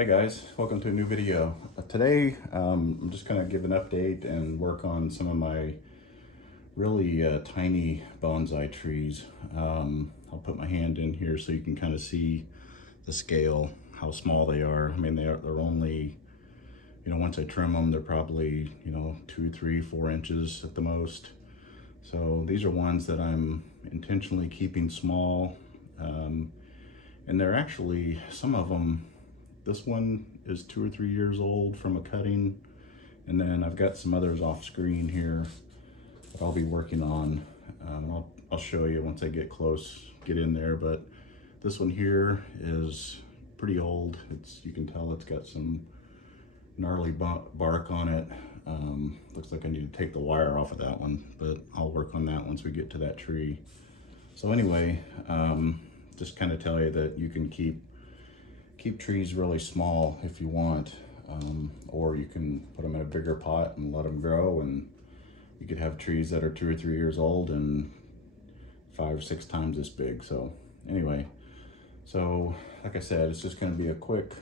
Hi guys, welcome to a new video. Today I'm just going to give an update and work on some of my really tiny bonsai trees. I'll put my hand in here so you can kind of see the scale, how small they are. I mean, they're only, once I trim them, they're probably, 2, 3, 4 inches at the most. So these are ones that I'm intentionally keeping small. And they're actually, some of them, this one is 2 or 3 years old from a cutting, and then I've got some others off screen here that I'll be working on. I'll show you once I get close, get in there, but this one here is pretty old. You can tell it's got some gnarly bark on it. Looks like I need to take the wire off of that one, but I'll work on that once we get to that tree. So anyway, just kind of tell you that you can keep trees really small if you want, or you can put them in a bigger pot and let them grow, and you could have trees that are 2 or 3 years old and 5 or 6 times this big. So anyway, so like I said, it's just going to be a quick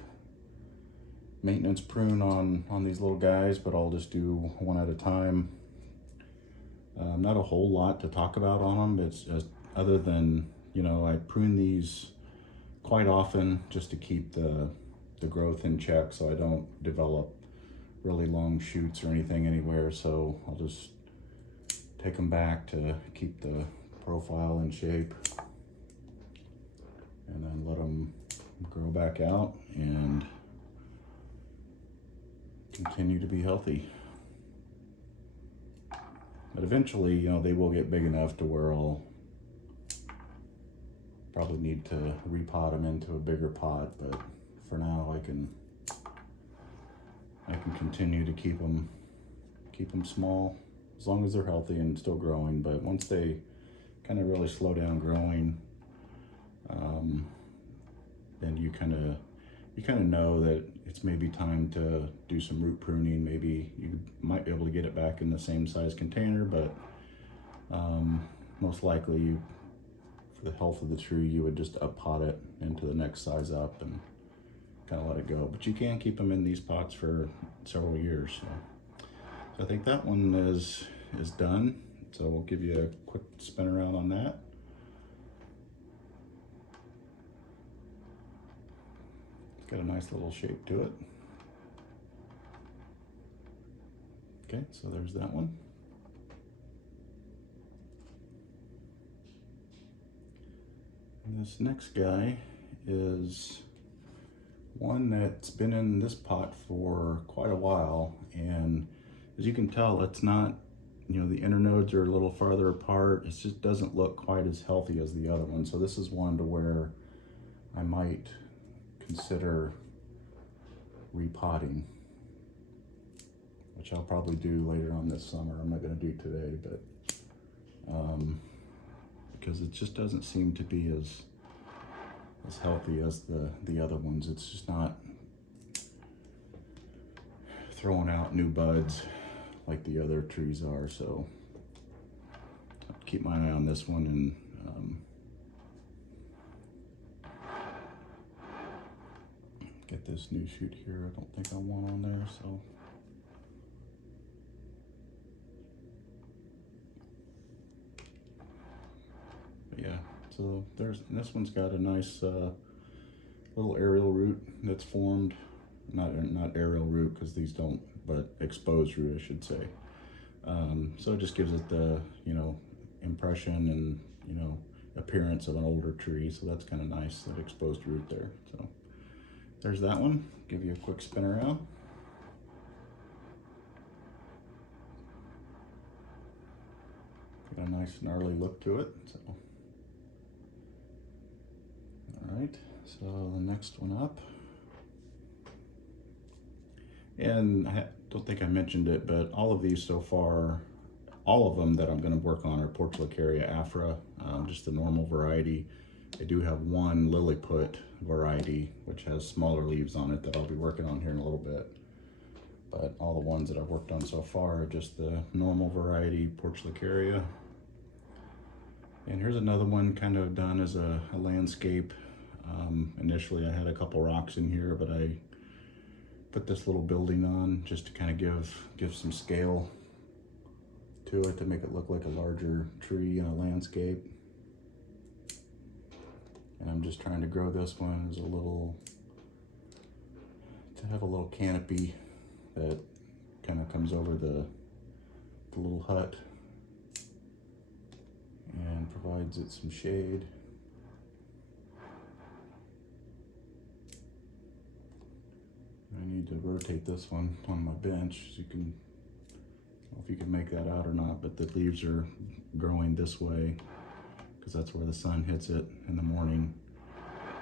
maintenance prune on these little guys, but I'll just do one at a time. Not a whole lot to talk about on them. It's just, other than, I prune these quite often just to keep the growth in check so I don't develop really long shoots or anything anywhere. So I'll just take them back to keep the profile in shape and then let them grow back out and continue to be healthy. But eventually, they will get big enough to where I'll probably need to repot them into a bigger pot, but for now I can continue to keep them small as long as they're healthy and still growing. But once they kind of really slow down growing, then you kind of know that it's maybe time to do some root pruning. Maybe you might be able to get it back in the same size container, but most likely for the health of the tree, you would just up pot it into the next size up and kind of let it go. But you can keep them in these pots for several years. So I think that one is done. So we'll give you a quick spin around on that. It's got a nice little shape to it. Okay, so there's that one. This next guy is one that's been in this pot for quite a while, and as you can tell, it's not, the internodes are a little farther apart. It just doesn't look quite as healthy as the other one. So this is one to where I might consider repotting, which I'll probably do later on this summer. I'm not going to do today, but because it just doesn't seem to be as healthy as the other ones. It's just not throwing out new buds like the other trees are. So I'll keep my eye on this one and get this new shoot here. I don't think I want on there, so yeah, so this one's got a nice little aerial root that's formed. Not aerial root because these don't, but exposed root I should say. So it just gives it the impression and appearance of an older tree. So that's kind of nice, that exposed root there. So there's that one. Give you a quick spin around. Got a nice gnarly look to it. So. Alright, so the next one up, and I don't think I mentioned it, but all of these so far, all of them that I'm going to work on are portulacaria afra, just the normal variety. I do have one lilliput variety which has smaller leaves on it that I'll be working on here in a little bit, but all the ones that I've worked on so far are just the normal variety portulacaria. And here's another one kind of done as a landscape. Initially I had a couple rocks in here, but I put this little building on just to kind of give some scale to it, to make it look like a larger tree in a landscape. And I'm just trying to grow this one as to have a little canopy that kind of comes over the little hut and provides it some shade. I need to rotate this one on my bench so you can, I don't know if you can make that out or not, but the leaves are growing this way because that's where the sun hits it in the morning.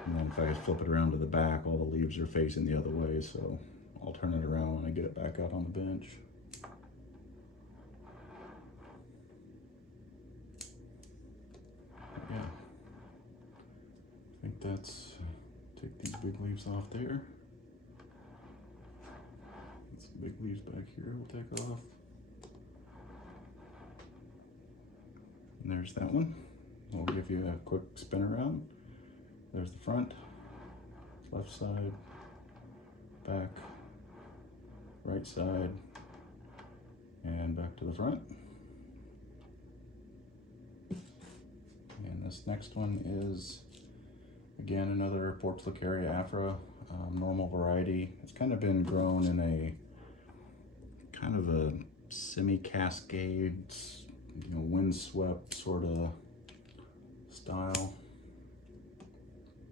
And then if I flip it around to the back, all the leaves are facing the other way, so I'll turn it around when I get it back out on the bench. Yeah, I think that's, take these big leaves off there. Some big leaves back here we'll take off. And there's that one. I'll give you a quick spin around. There's the front, left side, back, right side, and back to the front. And this next one is, again, another portulacaria afra, normal variety. It's kind of been grown in a kind of a semi-cascade, windswept sort of style.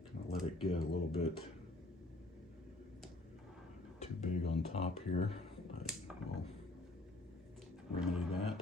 Kind of let it get a little bit too big on top here, but we'll remedy that.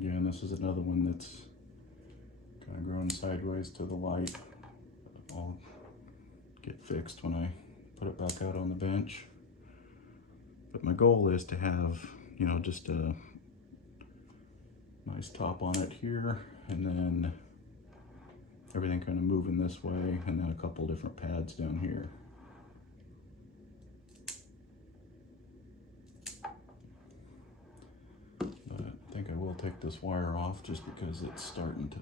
Again, this is another one that's kind of growing sideways to the light. I'll get fixed when I put it back out on the bench. But my goal is to have, just a nice top on it here, and then everything kind of moving this way, and then a couple different pads down here. We'll take this wire off just because it's starting to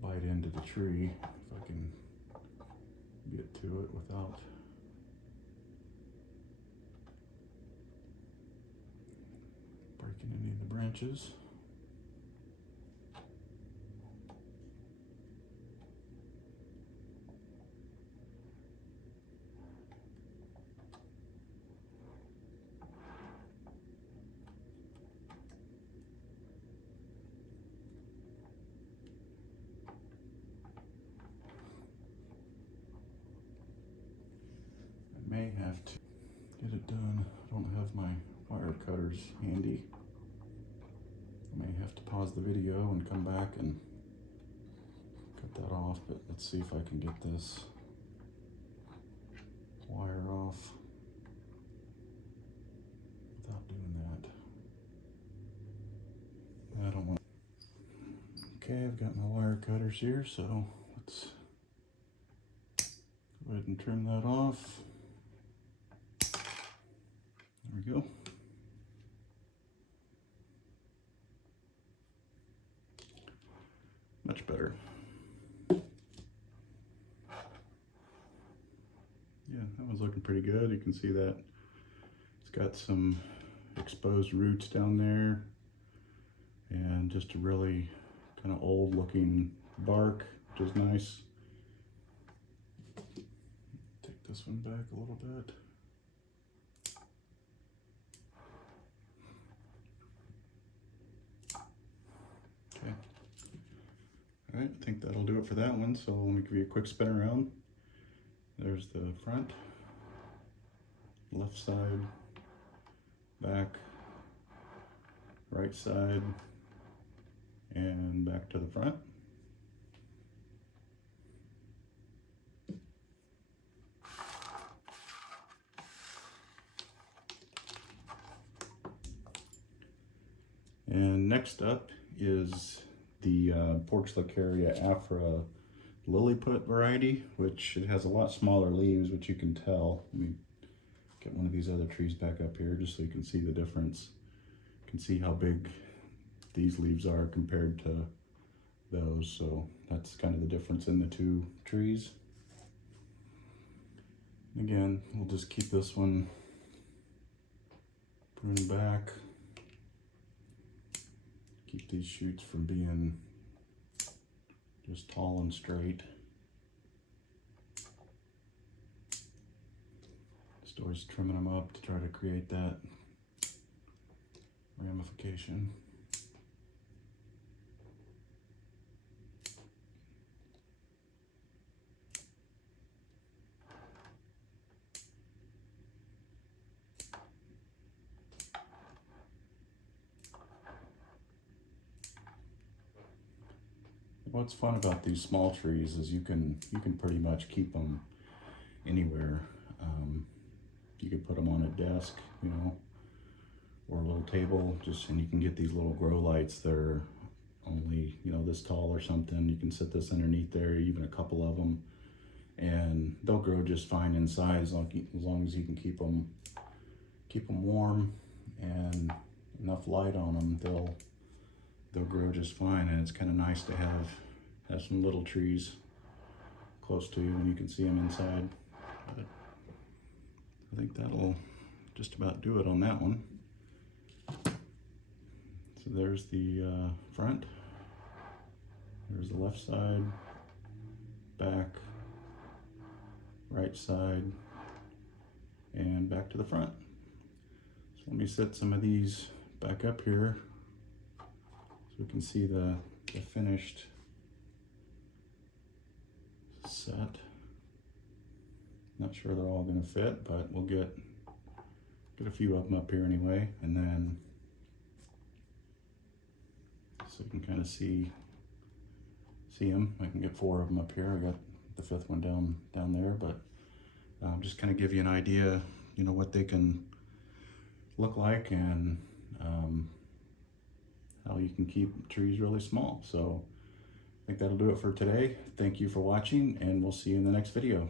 bite into the tree. If I can get to it without breaking any of the branches. May have to get it done. I don't have my wire cutters handy. I may have to pause the video and come back and cut that off, but let's see if I can get this wire off without doing that. I don't want. Okay, I've got my wire cutters here, so let's go ahead and trim that off. There we go. Much better. Yeah, that one's looking pretty good. You can see that it's got some exposed roots down there and just a really kind of old looking bark, which is nice. Take this one back a little bit. Okay. All right, I think that'll do it for that one. So let me give you a quick spin around. There's the front, left side, back, right side, and back to the front. next up is the Portulacaria afra lilliput variety, which it has a lot smaller leaves, which you can tell. Let me get one of these other trees back up here just so you can see the difference. You can see how big these leaves are compared to those, so that's kind of the difference in the two trees. Again, we'll just keep this one pruned back. Keep these shoots from being just tall and straight. Just always trimming them up to try to create that ramification. What's fun about these small trees is you can pretty much keep them anywhere. You could put them on a desk, you know, or a little table, and you can get these little grow lights that are only, you know, this tall or something. You can set this underneath there, even a couple of them, and they'll grow just fine inside as long as you can keep them warm and enough light on them. They'll grow just fine, and it's kind of nice to have some little trees close to you when you can see them inside. But I think that'll just about do it on that one. So there's the front, there's the left side, back, right side, and back to the front. So let me set some of these back up here so we can see the finished set. Not sure they're all going to fit, but we'll get a few of them up here anyway, and then so you can kind of see them. I can get 4 of them up here. I got the 5th one down there, but just kind of give you an idea, you know, what they can look like, and how you can keep trees really small. So I think that'll do it for today. Thank you for watching, and we'll see you in the next video.